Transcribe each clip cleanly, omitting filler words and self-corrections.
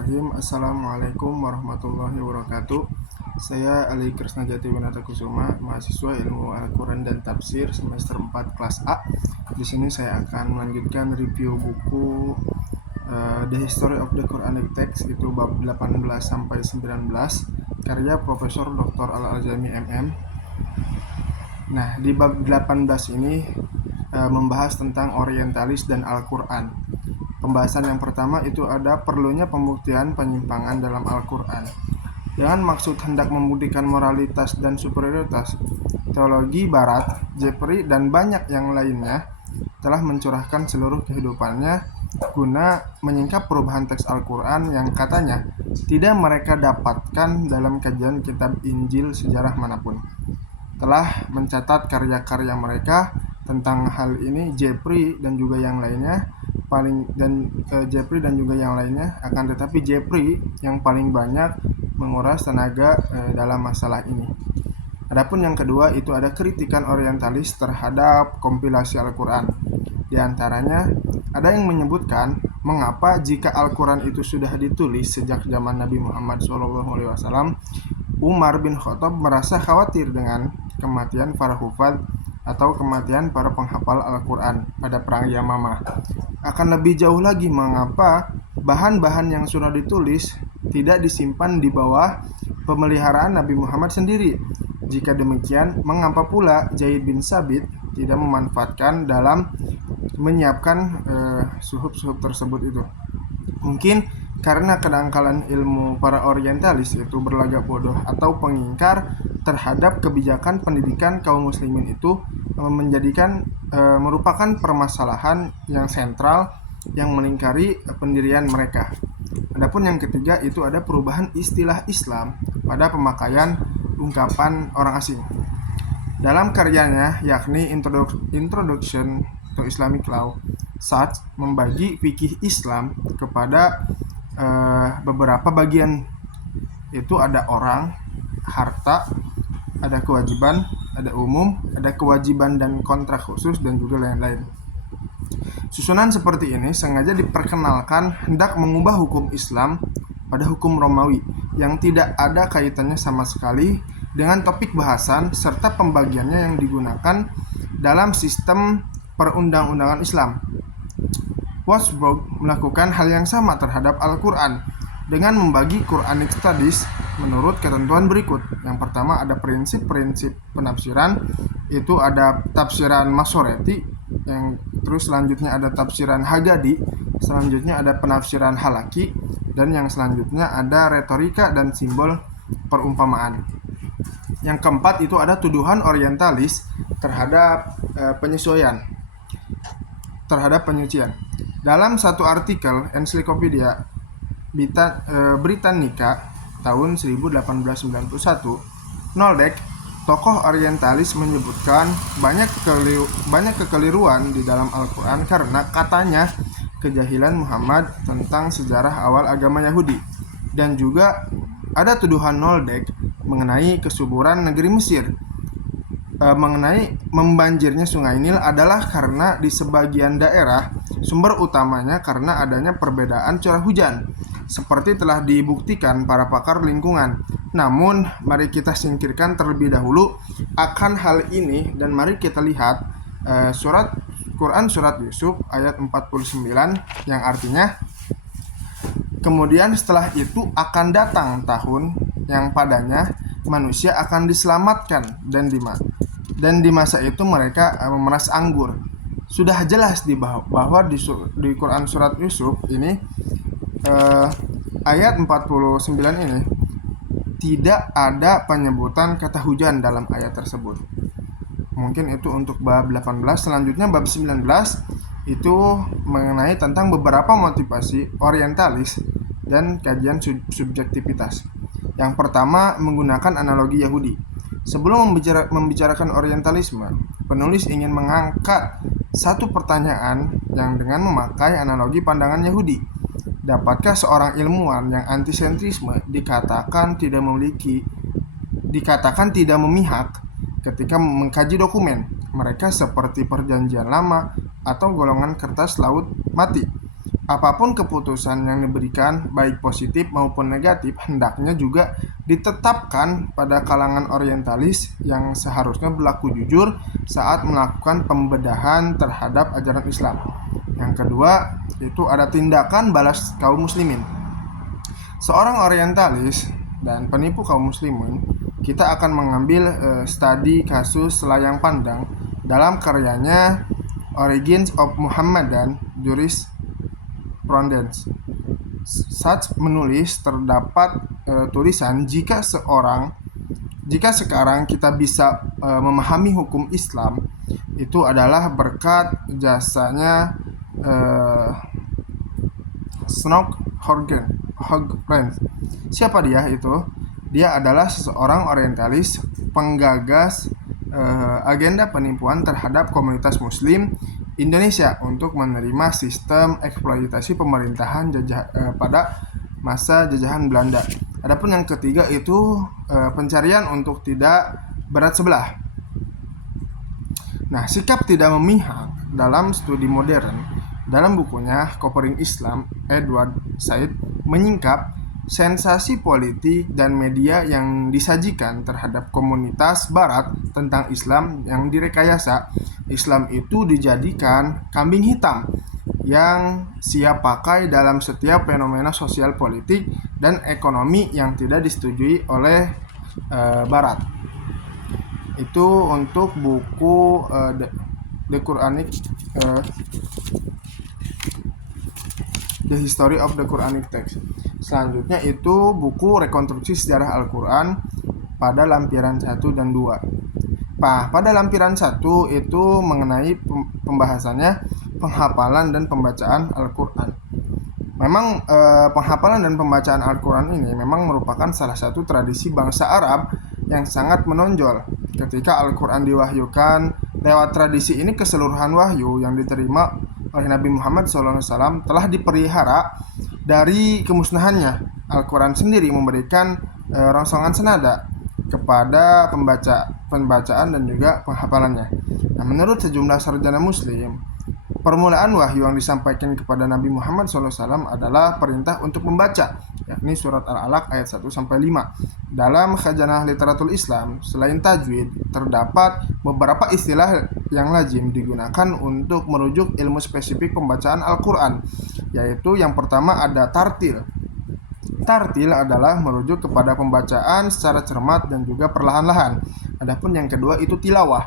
Bismillahirrahmanirrahim. Assalamualaikum warahmatullahi wabarakatuh. Saya Ali Krisnajati Winata Kusuma, mahasiswa Ilmu Al-Quran dan Tafsir semester 4 kelas A. Di sini saya akan melanjutkan review buku The History of the Quranic Text, itu bab 18 sampai 19, karya Profesor Dr. Al-Aljami MM. Nah, di bab 18 ini membahas tentang orientalis dan Al-Quran. Pembahasan yang pertama itu ada perlunya pembuktian penyimpangan dalam Al-Quran. Dengan maksud hendak membuktikan moralitas dan superioritas, teologi Barat, Jeffrey, dan banyak yang lainnya telah mencurahkan seluruh kehidupannya guna menyingkap perubahan teks Al-Quran yang katanya tidak mereka dapatkan dalam kajian kitab Injil sejarah manapun. Telah mencatat karya-karya mereka tentang hal ini Jeffrey dan juga yang lainnya akan tetapi Jeffrey yang paling banyak menguras tenaga dalam masalah ini. Adapun yang kedua itu ada kritikan orientalis terhadap kompilasi Al-Quran. Di antaranya ada yang menyebutkan mengapa jika Al-Quran itu sudah ditulis sejak zaman Nabi Muhammad SAW, Umar bin Khattab merasa khawatir dengan kematian para hufaz atau kematian para penghafal Al-Quran pada perang Yamamah. Akan lebih jauh lagi, mengapa bahan-bahan yang sudah ditulis tidak disimpan di bawah pemeliharaan Nabi Muhammad sendiri? Jika demikian, mengapa pula Zaid bin Sabit tidak memanfaatkan dalam menyiapkan suhuf-suhuf tersebut itu? Mungkin karena kedangkalan ilmu para orientalis itu berlagak bodoh atau pengingkar terhadap kebijakan pendidikan kaum muslimin itu merupakan permasalahan yang sentral yang melingkari pendirian mereka. Adapun yang ketiga itu ada perubahan istilah Islam pada pemakaian ungkapan orang asing. Dalam karyanya yakni Introduction to Islamic Law, Sachs membagi fikih Islam kepada beberapa bagian. Itu ada orang, harta, ada kewajiban, ada umum, ada kewajiban dan kontrak khusus, dan juga lain-lain. Susunan seperti ini sengaja diperkenalkan hendak mengubah hukum Islam pada hukum Romawi yang tidak ada kaitannya sama sekali dengan topik bahasan serta pembagiannya yang digunakan dalam sistem perundang-undangan Islam. Wurzburg melakukan hal yang sama terhadap Al-Quran dengan membagi Quranic Studies menurut ketentuan berikut. Yang pertama ada prinsip-prinsip penafsiran, itu ada tafsiran Masoreti, terus selanjutnya ada tafsiran Hagadi, selanjutnya ada penafsiran Halaki, dan yang selanjutnya ada retorika dan simbol perumpamaan. Yang keempat itu ada tuduhan orientalis terhadap penyucian. Dalam satu artikel Encyclopedia Britannica tahun 1891, Noldek, tokoh orientalis, menyebutkan banyak kekeliruan di dalam Al-Quran karena katanya kejahilan Muhammad tentang sejarah awal agama Yahudi. Dan juga ada tuduhan Noldek mengenai kesuburan negeri Mesir. Mengenai membanjirnya sungai Nil adalah karena di sebagian daerah sumber utamanya karena adanya perbedaan curah hujan, seperti telah dibuktikan para pakar lingkungan. Namun, mari kita singkirkan terlebih dahulu akan hal ini dan mari kita lihat Quran surat Yusuf ayat 49 yang artinya, kemudian setelah itu akan datang tahun yang padanya manusia akan diselamatkan dan di masa itu mereka memeras anggur. Sudah jelas bahwa di Quran surat Yusuf ini ayat 49 ini tidak ada penyebutan kata hujan dalam ayat tersebut. Mungkin itu untuk bab 18. Selanjutnya bab 19 itu mengenai tentang beberapa motivasi orientalis dan kajian subjektivitas. Yang pertama menggunakan analogi Yahudi. Sebelum membicarakan orientalisme, penulis ingin mengangkat satu pertanyaan yang dengan memakai analogi pandangan Yahudi. Dapatkah seorang ilmuwan yang antisentrisme dikatakan tidak memihak ketika mengkaji dokumen mereka seperti perjanjian lama atau golongan kertas laut mati? apapun keputusan yang diberikan, baik positif maupun negatif, hendaknya juga ditetapkan pada kalangan orientalis yang seharusnya berlaku jujur saat melakukan pembedahan terhadap ajaran Islam. Yang kedua, itu ada tindakan balas kaum muslimin. Seorang orientalis dan penipu kaum muslimin, kita akan mengambil studi kasus selayang pandang dalam karyanya Origins of Muhammadan Jurisprudence. Such menulis terdapat tulisan jika sekarang kita bisa memahami hukum Islam, itu adalah berkat jasanya Snock Horgen. Siapa dia itu? Dia adalah seseorang orientalis penggagas agenda penipuan terhadap komunitas muslim Indonesia untuk menerima sistem eksploitasi pemerintahan pada masa jajahan Belanda. Adapun yang ketiga itu pencarian untuk tidak berat sebelah. Nah, sikap tidak memihak dalam studi modern, dalam bukunya Covering Islam, Edward Said menyingkap sensasi politik dan media yang disajikan terhadap komunitas barat tentang Islam yang direkayasa. Islam itu dijadikan kambing hitam yang siap pakai dalam setiap fenomena sosial, politik, dan ekonomi yang tidak disetujui oleh barat. Itu untuk buku The Quranic The History of the Quranic Text. Selanjutnya itu buku Rekonstruksi Sejarah Al-Quran pada lampiran 1 dan 2. Pada lampiran 1 itu mengenai pembahasannya penghafalan dan pembacaan Al-Quran. Memang penghafalan dan pembacaan Al-Quran ini memang merupakan salah satu tradisi bangsa Arab yang sangat menonjol. Ketika Al-Quran diwahyukan, lewat tradisi ini keseluruhan wahyu yang diterima oleh Nabi Muhammad SAW telah dipelihara dari kemusnahannya. Al-Quran sendiri memberikan rongsokan senada kepada pembacaan dan juga penghafalannya. Nah, menurut sejumlah sarjana muslim, permulaan wahyu yang disampaikan kepada Nabi Muhammad SAW adalah perintah untuk membaca, yakni surat Al-Alaq ayat 1-5. Dalam khazanah literatur Islam, selain tajwid, terdapat beberapa istilah yang lazim digunakan untuk merujuk ilmu spesifik pembacaan Al-Quran, yaitu yang pertama ada tartil. Tartil adalah merujuk kepada pembacaan secara cermat dan juga perlahan-lahan. Adapun yang kedua itu tilawah.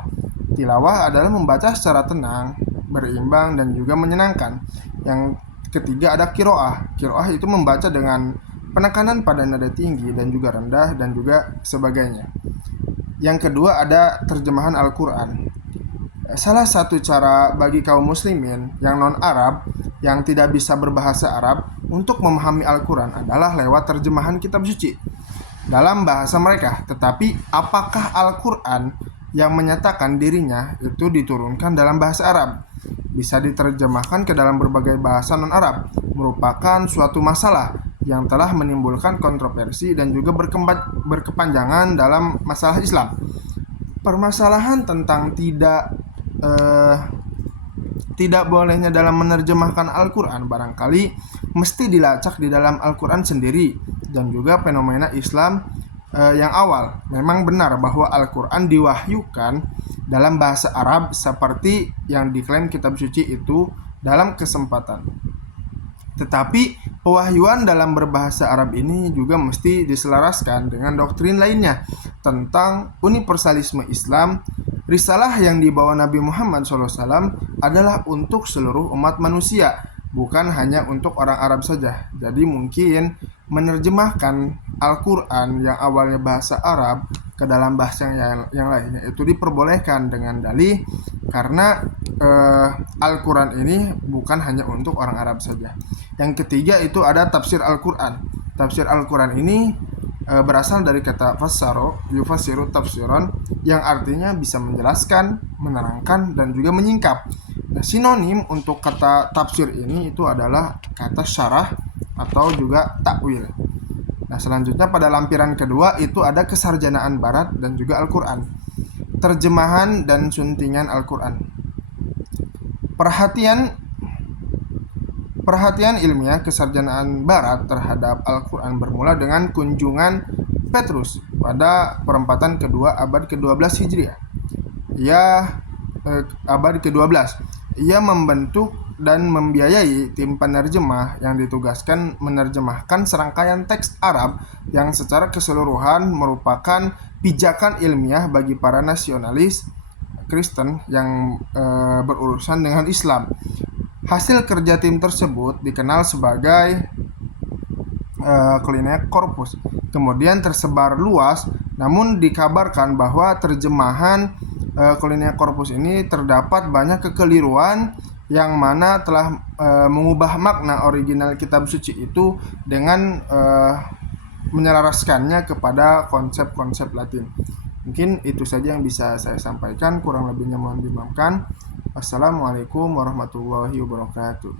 Tilawah adalah membaca secara tenang, berimbang, dan juga menyenangkan. Yang ketiga ada kiroah. Kiroah itu membaca dengan penekanan pada nada tinggi dan juga rendah dan juga sebagainya. Yang kedua ada terjemahan Al-Quran. Salah satu cara bagi kaum muslimin yang non-Arab yang tidak bisa berbahasa Arab untuk memahami Al-Quran adalah lewat terjemahan kitab suci dalam bahasa mereka. Tetapi apakah Al-Quran yang menyatakan dirinya itu diturunkan dalam bahasa Arab bisa diterjemahkan ke dalam berbagai bahasa non-Arab merupakan suatu masalah yang telah menimbulkan kontroversi dan juga berkepanjangan dalam masalah Islam. Permasalahan tentang tidak bolehnya dalam menerjemahkan Al-Quran barangkali mesti dilacak di dalam Al-Quran sendiri dan juga fenomena Islam yang awal. Memang benar bahwa Al-Quran diwahyukan dalam bahasa Arab seperti yang diklaim kitab suci itu dalam kesempatan. Tetapi pewahyuan dalam berbahasa Arab ini juga mesti diselaraskan dengan doktrin lainnya tentang universalisme Islam. Risalah yang dibawa Nabi Muhammad SAW adalah untuk seluruh umat manusia, bukan hanya untuk orang Arab saja. Jadi mungkin menerjemahkan Al-Quran yang awalnya bahasa Arab ke dalam bahasa yang lainnya itu diperbolehkan dengan dalih karena Al-Quran ini bukan hanya untuk orang Arab saja. Yang ketiga itu ada tafsir Al-Quran. Tafsir Al-Quran ini berasal dari kata fassaro, yufassiru tafsiron, yang artinya bisa menjelaskan, menerangkan, dan juga menyingkap. Nah, sinonim untuk kata tafsir ini itu adalah kata syarah atau juga takwil. Nah, selanjutnya pada lampiran kedua itu ada kesarjanaan Barat dan juga Al-Quran. Terjemahan dan suntingan Al-Quran. Perhatian Perhatian ilmiah kesarjanaan Barat terhadap Al-Quran bermula dengan kunjungan Petrus pada perempatan kedua abad ke-12 Hijriah. Abad ke-12. Ia membentuk dan membiayai tim penerjemah yang ditugaskan menerjemahkan serangkaian teks Arab yang secara keseluruhan merupakan pijakan ilmiah bagi para nasionalis Kristen yang berurusan dengan Islam. Hasil kerja tim tersebut dikenal sebagai Clinic Corpus. Kemudian tersebar luas, namun dikabarkan bahwa terjemahan Clinic Corpus ini terdapat banyak kekeliruan yang mana telah mengubah makna original kitab suci itu dengan menyelaraskannya kepada konsep-konsep Latin. Mungkin itu saja yang bisa saya sampaikan, kurang lebihnya mohon dimaafkan. Wassalamualaikum warahmatullahi wabarakatuh.